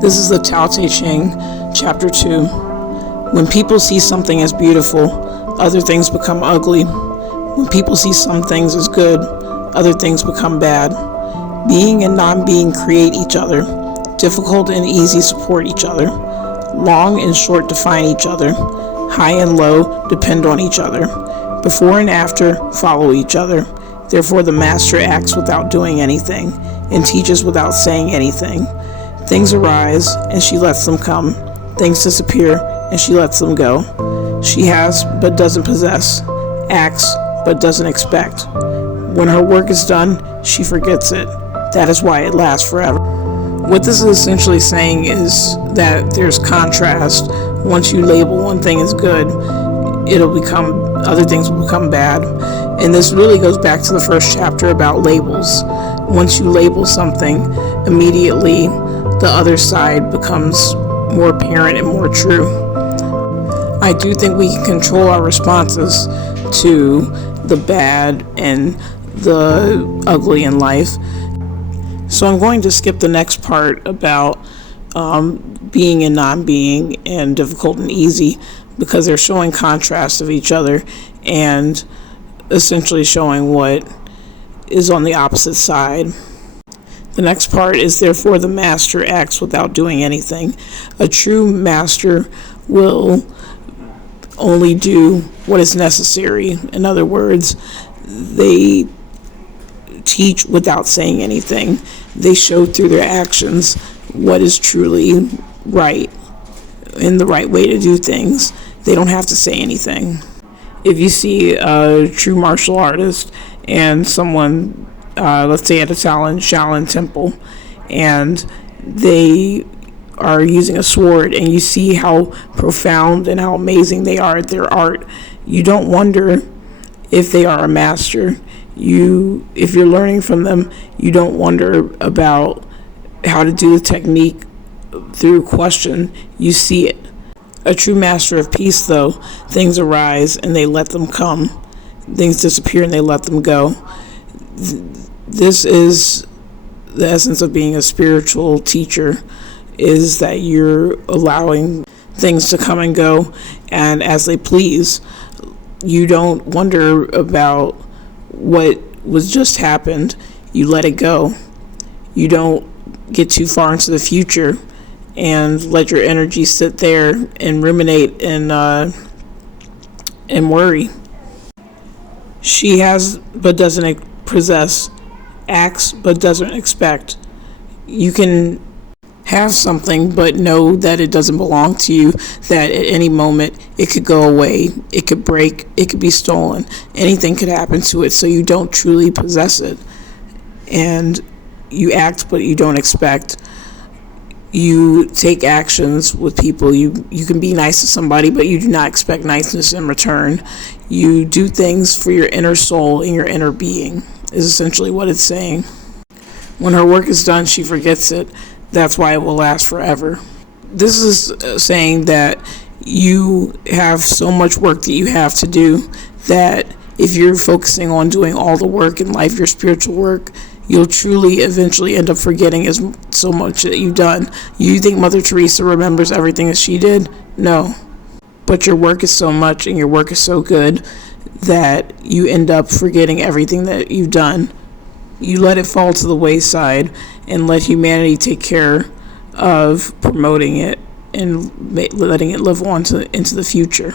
This is the Tao Te Ching, Chapter 2. When people see something as beautiful, other things become ugly. When people see some things as good, other things become bad. Being and non-being create each other. Difficult and easy support each other. Long and short define each other. High and low depend on each other. Before and after follow each other. Therefore the master acts without doing anything, and teaches without saying anything. Things arise, and she lets them come. Things disappear, and she lets them go. She has, but doesn't possess. Acts, but doesn't expect. When her work is done, she forgets it. That is why it lasts forever. What this is essentially saying is that there's contrast. Once you label one thing as good, other things will become bad. And this really goes back to the first chapter about labels. Once you label something, immediately the other side becomes more apparent and more true. I do think we can control our responses to the bad and the ugly in life. So I'm going to skip the next part about being and non-being and difficult and easy, because they're showing contrast of each other and essentially showing what is on the opposite side. The next part is, therefore the master acts without doing anything. A true master will only do what is necessary. In other words, they teach without saying anything. They show through their actions what is truly right and the right way to do things. They don't have to say anything. If you see a true martial artist and someone, let's say at a Shaolin temple, and they are using a sword, and you see how profound and how amazing they are at their art, you don't wonder if they are a master. If you're learning from them, you don't wonder about how to do the technique through question. You see it. A true master of peace, though, things arise and they let them come. Things disappear and they let them go. This is the essence of being a spiritual teacher, is that you're allowing things to come and go, and as they please. You don't wonder about what was just happened. You let it go. You don't get too far into the future and let your energy sit there and ruminate and worry. She has but doesn't possess. Acts but doesn't expect. You can have something but know that it doesn't belong to you, that at any moment it could go away, it could break, it could be stolen, anything could happen to it, so you don't truly possess it. And you act but you don't expect. You take actions with people. You can be nice to somebody, but you do not expect niceness in return. You do things for your inner soul and your inner being, is essentially what it's saying. When her work is done, she forgets it. That's why it will last forever. This is saying that you have so much work that you have to do, that if you're focusing on doing all the work in life, your spiritual work, you'll truly eventually end up forgetting so much that you've done. You think Mother Teresa remembers everything that she did? No. But your work is so much and your work is so good that you end up forgetting everything that you've done. You let it fall to the wayside and let humanity take care of promoting it and letting it live on into the future.